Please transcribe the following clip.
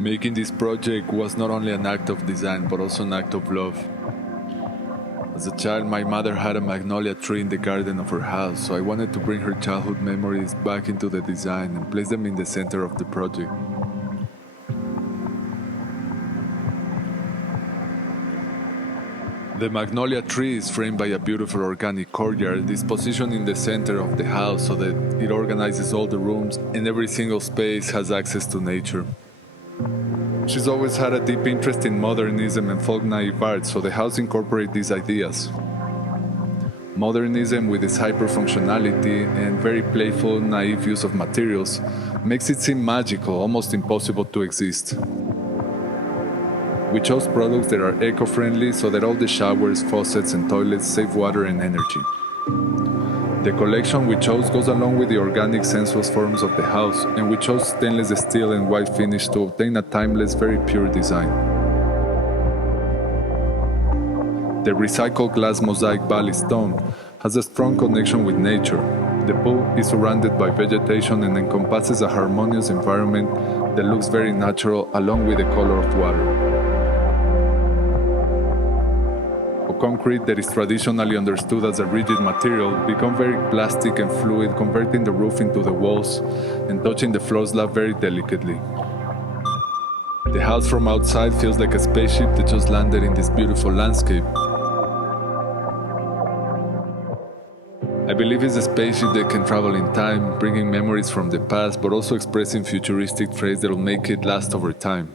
Making this project was not only an act of design, but also an act of love. As a child, my mother had a magnolia tree in the garden of her house, so I wanted to bring her childhood memories back into the design and place them in the center of the project. The magnolia tree is framed by a beautiful organic courtyard. It is positioned in the center of the house so that it organizes all the rooms and every single space has access to nature. She's always had a deep interest in modernism and folk naive art, so the house incorporates these ideas. Modernism, with its hyper-functionality and very playful, naive use of materials, makes it seem magical, almost impossible to exist. We chose products that are eco-friendly so that all the showers, faucets, and toilets save water and energy. The collection we chose goes along with the organic sensuous forms of the house, and we chose stainless steel and white finish to obtain a timeless, very pure design. The recycled glass mosaic valley stone has a strong connection with nature. The pool is surrounded by vegetation and encompasses a harmonious environment that looks very natural along with the color of water. Concrete that is traditionally understood as a rigid material become very plastic and fluid, converting the roof into the walls and touching the floor slab very delicately. The house from outside feels like a spaceship that just landed in this beautiful landscape. I believe it's a spaceship that can travel in time, bringing memories from the past but also expressing futuristic traits that will make it last over time.